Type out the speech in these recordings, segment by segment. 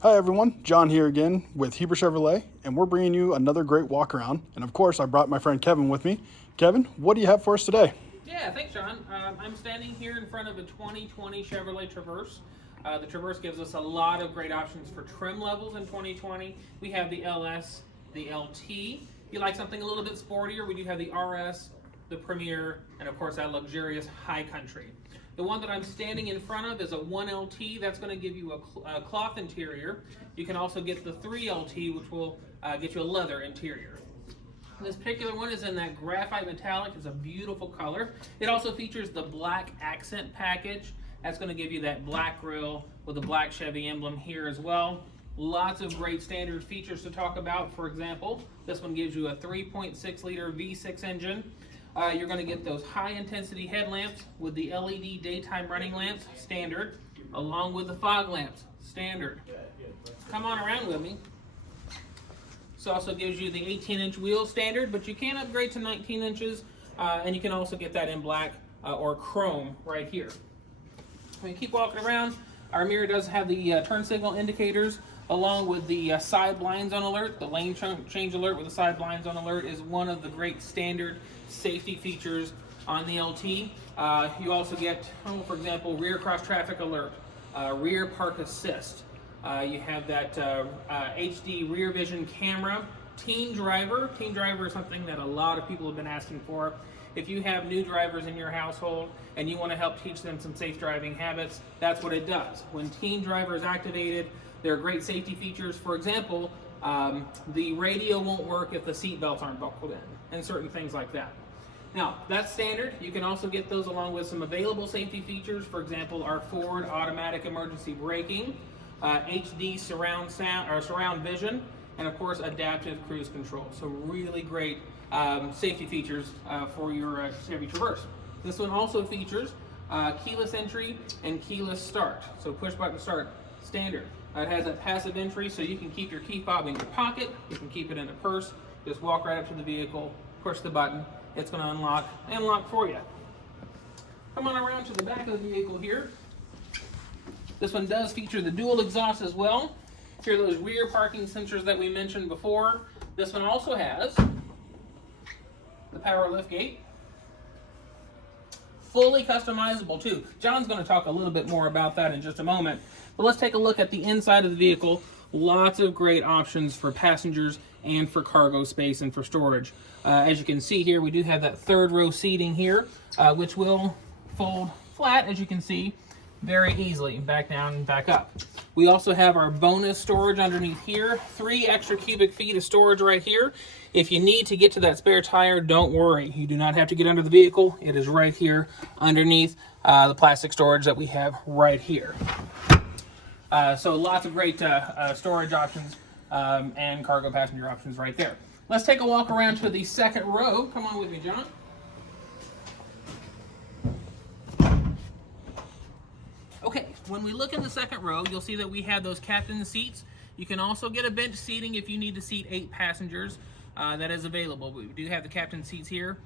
Hi everyone, John here again with Huber Chevrolet, and we're bringing you another great walk around. And of course, I brought my friend Kevin with me. Kevin, what do you have for us today? Yeah, thanks, John. I'm standing here in front of a 2020 Chevrolet Traverse. The Traverse gives us a lot of great options for trim levels in 2020. We have the LS, the LT. If you like something a little bit sportier, we do have the RS, the Premier, and of course that luxurious High Country. The one that I'm standing in front of is a 1LT. That's going to give you a cloth interior. You can also get the 3LT, which will get you a leather interior. This particular one is in that graphite metallic. It's a beautiful color. It also features the black accent package. That's going to give you that black grille with the black Chevy emblem here as well. Lots of great standard features to talk about. For example, this one gives you a 3.6 liter V6 engine. You're going to get those high intensity headlamps with the LED daytime running lamps, standard, along with the fog lamps, standard. Come on around with me. This also gives you the 18-inch wheel standard, but you can upgrade to 19 inches, and you can also get that in black or chrome right here. When you keep walking around, our mirror does have the turn signal indicators, along with the side blinds on alert. The lane change alert with the side blinds on alert is one of the great standard safety features on the LT. You also get, for example, rear cross traffic alert, rear park assist. You have that HD rear vision camera. Teen driver. Teen driver is something that a lot of people have been asking for. If you have new drivers in your household and you want to help teach them some safe driving habits, that's what it does. When teen driver is activated, there are great safety features. For example, the radio won't work if the seat belts aren't buckled in, and certain things like that. Now, that's standard. You can also get those along with some available safety features. For example, our forward automatic emergency braking, HD surround sound or surround vision, and of course adaptive cruise control. So really great safety features for your Chevy Traverse. This one also features keyless entry and keyless start. So push button start, standard. It has a passive entry, so you can keep your key fob in your pocket. You can keep it in a purse. Just walk right up to the vehicle, push the button. It's going to unlock for you. Come on around to the back of the vehicle here. This one does feature the dual exhaust as well. Here are those rear parking sensors that we mentioned before. This one also has the power lift gate. Fully customizable too. John's going to talk a little bit more about that in just a moment. But let's take a look at the inside of the vehicle. Lots of great options for passengers and for cargo space and for storage. As you can see here, we do have that third row seating here, which will fold flat, as you can see, very easily, back down and back up. We also have our bonus storage underneath here, 3 extra cubic feet of storage right here. If you need to get to that spare tire, don't worry. You do not have to get under the vehicle. It is right here underneath the plastic storage that we have right here. So lots of great storage options and cargo passenger options right there. Let's take a walk around to the second row. Come on with me, John. Okay, when we look in the second row, you'll see that we have those captain seats. You can also get a bench seating if you need to seat 8 passengers. That is available. We do have the captain seats here.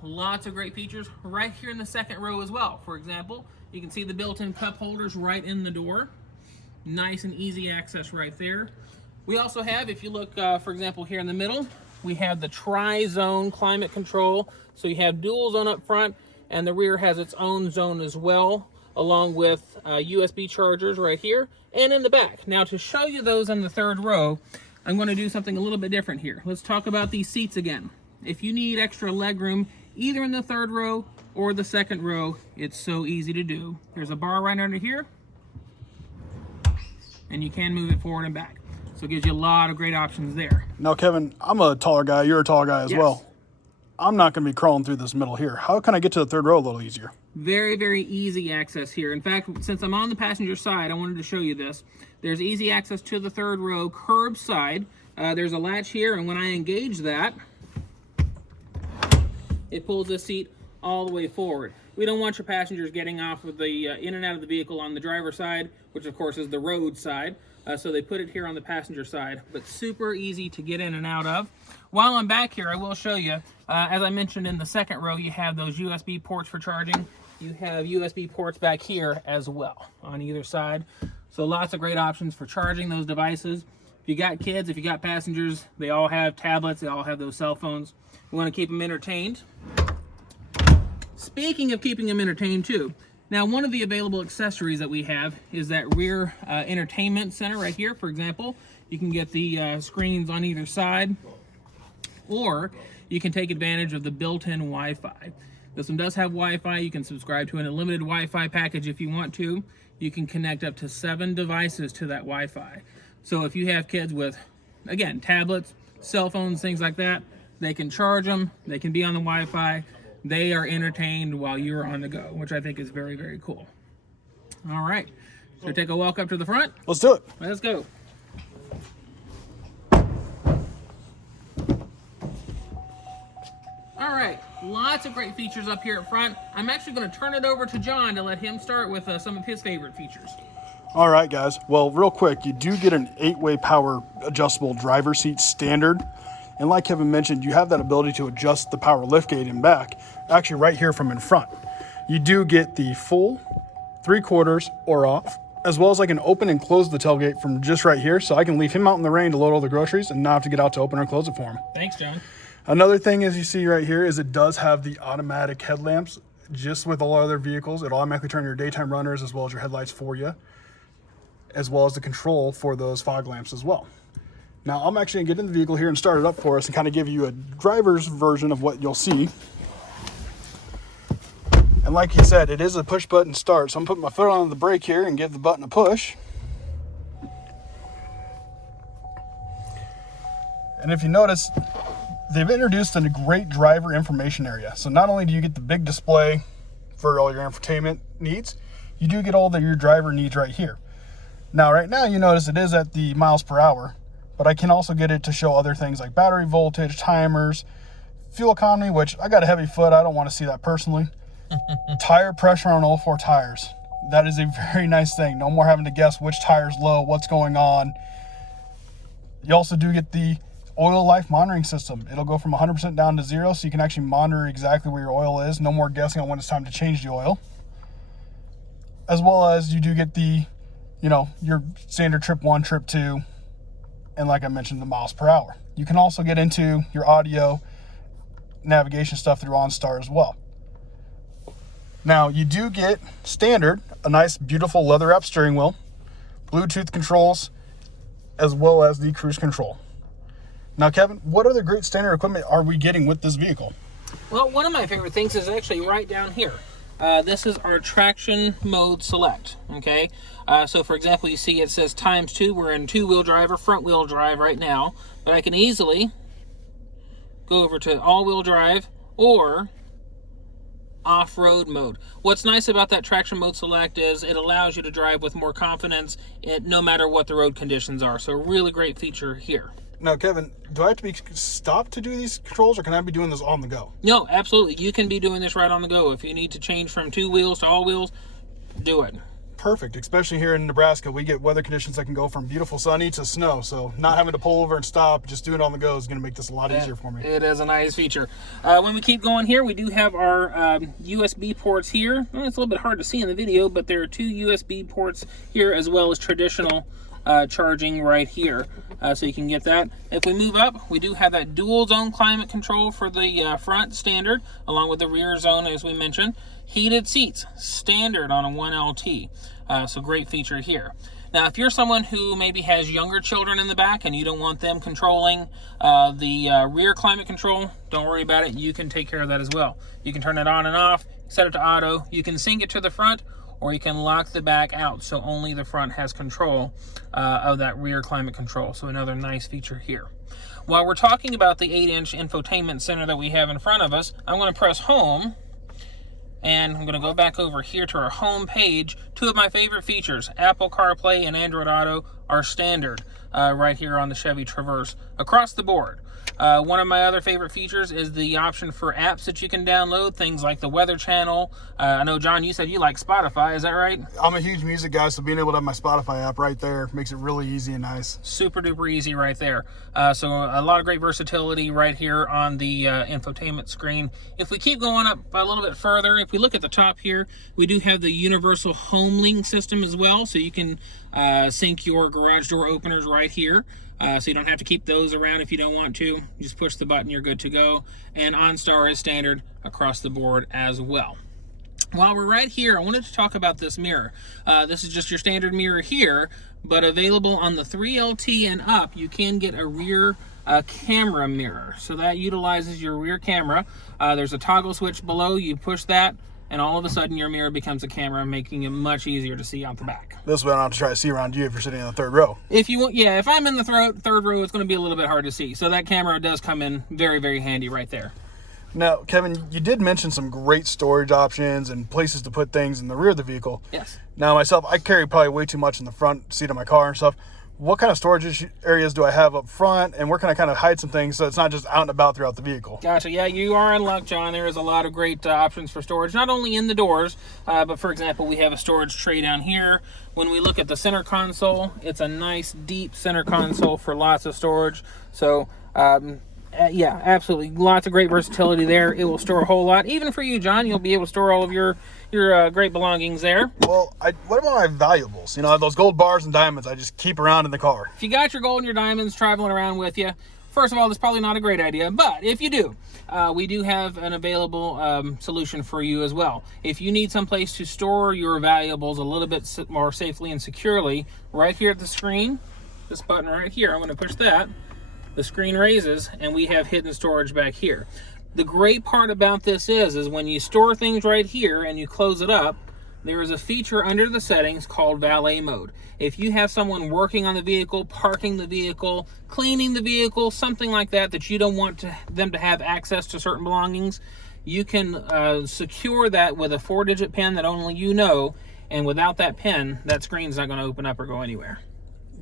Lots of great features right here in the second row as well. For example, you can see the built-in cup holders right in the door. Nice and easy access right there. We also have, if you look, for example, here in the middle, we have the tri-zone climate control. So you have dual zone up front, and the rear has its own zone as well, along with USB chargers right here and in the back. Now, to show you those in the third row, I'm going to do something a little bit different here. Let's talk about these seats again. If you need extra leg room, either in the third row or the second row, it's so easy to do. There's a bar right under here, and you can move it forward and back. So it gives you a lot of great options there. Now, Kevin, I'm a taller guy. You're a tall guy as well. I'm not going to be crawling through this middle here. How can I get to the third row a little easier? Very, very easy access here. In fact, since I'm on the passenger side, I wanted to show you this. There's easy access to the third row curbside. There's a latch here, and when I engage that, it pulls the seat all the way forward. We don't want your passengers getting off with the in and out of the vehicle on the driver's side, which of course is the road side. So they put it here on the passenger side, but super easy to get in and out of. While I'm back here, I will show you, as I mentioned in the second row, you have those USB ports for charging. You have USB ports back here as well on either side. So lots of great options for charging those devices. If you got kids, if you got passengers, they all have tablets, they all have those cell phones. We want to keep them entertained. Speaking of keeping them entertained too, now one of the available accessories that we have is that rear entertainment center right here. For example, you can get the screens on either side, or you can take advantage of the built-in Wi-Fi. This one does have Wi-Fi. You can subscribe to an unlimited Wi-Fi package if you want to. You can connect up to 7 devices to that Wi-Fi. So if you have kids with, again, tablets, cell phones, things like that, they can charge them, they can be on the Wi-Fi, they are entertained while you're on the go, which I think is very, very cool. All right, so take a walk up to the front. Let's do it. Let's go. All right, lots of great features up here at front. I'm actually going to turn it over to John to let him start with some of his favorite features. All right, guys. Well, real quick, you do get an 8-way power adjustable driver seat standard. And like Kevin mentioned, you have that ability to adjust the power liftgate in back, actually right here from in front. You do get the full 3/4 or off, as well as I can open and close the tailgate from just right here. So I can leave him out in the rain to load all the groceries and not have to get out to open or close it for him. Thanks, John. Another thing, as you see right here, is it does have the automatic headlamps. Just with all other vehicles, it'll automatically turn your daytime runners as well as your headlights for you, as well as the control for those fog lamps as well. Now, I'm actually gonna get in the vehicle here and start it up for us and kind of give you a driver's version of what you'll see. And like he said, it is a push button start. So I'm putting my foot on the brake here and give the button a push. And if you notice, they've introduced a great driver information area. So not only do you get the big display for all your infotainment needs, you do get all your driver needs right here. Now, right now, you notice it is at the miles per hour, but I can also get it to show other things like battery voltage, timers, fuel economy, which I got a heavy foot. I don't want to see that personally. Tire pressure on all 4 tires. That is a very nice thing. No more having to guess which tire's low, what's going on. You also do get the oil life monitoring system. It'll go from 100% down to 0, so you can actually monitor exactly where your oil is. No more guessing on when it's time to change the oil. As well as you do get the, your standard trip 1, trip 2, and like I mentioned, the miles per hour. You can also get into your audio navigation stuff through OnStar as well. Now, you do get standard a nice, beautiful leather-wrapped steering wheel, Bluetooth controls, as well as the cruise control. Now, Kevin, what other great standard equipment are we getting with this vehicle? Well, one of my favorite things is actually right down here. This is our traction mode select, okay? So, for example, you see it says ×2. We're in 2-wheel drive or front-wheel drive right now, but I can easily go over to all-wheel drive or off-road mode. What's nice about that traction mode select is it allows you to drive with more confidence no matter what the road conditions are. So, a really great feature here. Now, Kevin, do I have to be stopped to do these controls, or can I be doing this on the go? No, absolutely. You can be doing this right on the go. If you need to change from 2 wheels to all wheels, do it. Perfect. Especially here in Nebraska, we get weather conditions that can go from beautiful sunny to snow. So not having to pull over and stop, just doing it on the go is going to make this a lot easier for me. It is a nice feature. When we keep going here, we do have our USB ports here. Well, it's a little bit hard to see in the video, but there are 2 USB ports here as well as traditional charging right here, so you can get that. If we move up, we do have that dual zone climate control for the front standard, along with the rear zone as we mentioned. Heated seats standard on a 1LT, so great feature here. Now, if you're someone who maybe has younger children in the back and you don't want them controlling the rear climate control, don't worry about it. You can take care of that as well. You can turn it on and off, set it to auto. You can sync it to the front, or you can lock the back out so only the front has control of that rear climate control. So another nice feature here. While we're talking about the 8-inch infotainment center that we have in front of us, I'm going to press home, and I'm going to go back over here to our home page. 2 of my favorite features, Apple CarPlay and Android Auto, are standard right here on the Chevy Traverse across the board. One of my other favorite features is the option for apps that you can download, things like the Weather Channel. I know, John, you said you like Spotify, is that right? I'm a huge music guy, so being able to have my Spotify app right there makes it really easy and nice. Super duper easy right there. So a lot of great versatility right here on the infotainment screen. If we keep going up a little bit further, if we look at the top here, we do have the universal home link system as well, so you can sync your garage door openers right here. So you don't have to keep those around if you don't want to. You just push the button, you're good to go. And OnStar is standard across the board as well. While we're right here, I wanted to talk about this mirror. This is just your standard mirror here, but available on the 3LT and up, you can get a rear camera mirror. So that utilizes your rear camera. There's a toggle switch below. You push that, and all of a sudden your mirror becomes a camera, making it much easier to see out the back. This way I don't have to try to see around you if you're sitting in the third row. If you want, yeah, if I'm in the third row, it's going to be a little bit hard to see. So that camera does come in very, very handy right there. Now, Kevin, you did mention some great storage options and places to put things in the rear of the vehicle. Yes. Now, myself, I carry probably way too much in the front seat of my car and stuff. What kind of storage areas do I have up front, and where can I kind of hide some things so it's not just out and about throughout the vehicle? Gotcha. Yeah, you are in luck, John. There is a lot of great options for storage, not only in the doors, but for example, we have a storage tray down here. When we look at the center console, it's a nice deep center console for lots of storage. So, yeah, absolutely. Lots of great versatility there. It will store a whole lot. Even for you, John, you'll be able to store all of your great belongings there. Well, what about my valuables? You know, those gold bars and diamonds I just keep around in the car. If you got your gold and your diamonds traveling around with you, first of all, that's probably not a great idea. But if you do, we do have an available solution for you as well. If you need someplace to store your valuables a little bit more safely and securely, right here at the screen, this button right here, I'm going to push that. The screen raises, and we have hidden storage back here. The great part about this is when you store things right here and you close it up, there is a feature under the settings called valet mode. If you have someone working on the vehicle, parking the vehicle, cleaning the vehicle, something like that, that you don't want them to have access to certain belongings, you can secure that with a 4-digit PIN that only you know, and without that PIN, that screen's not going to open up or go anywhere.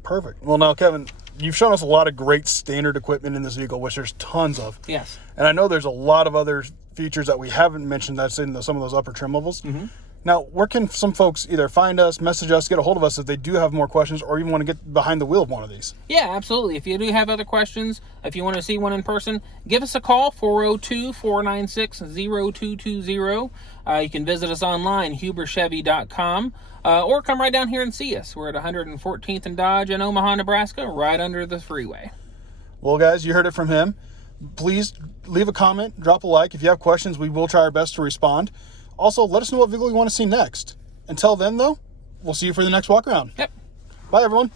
Perfect. Well, now, Kevin, you've shown us a lot of great standard equipment in this vehicle, which there's tons of. Yes. And I know there's a lot of other features that we haven't mentioned that's in some of those upper trim levels. Mm-hmm. Now, where can some folks either find us, message us, get a hold of us if they do have more questions or even want to get behind the wheel of one of these? Yeah, absolutely. If you do have other questions, if you want to see one in person, give us a call, 402-496-0220. You can visit us online, huberchevy.com, or come right down here and see us. We're at 114th and Dodge in Omaha, Nebraska, right under the freeway. Well, guys, you heard it from him. Please leave a comment, drop a like. If you have questions, we will try our best to respond. Also, let us know what vehicle you want to see next. Until then, though, we'll see you for the next walk around. Yep. Bye, everyone.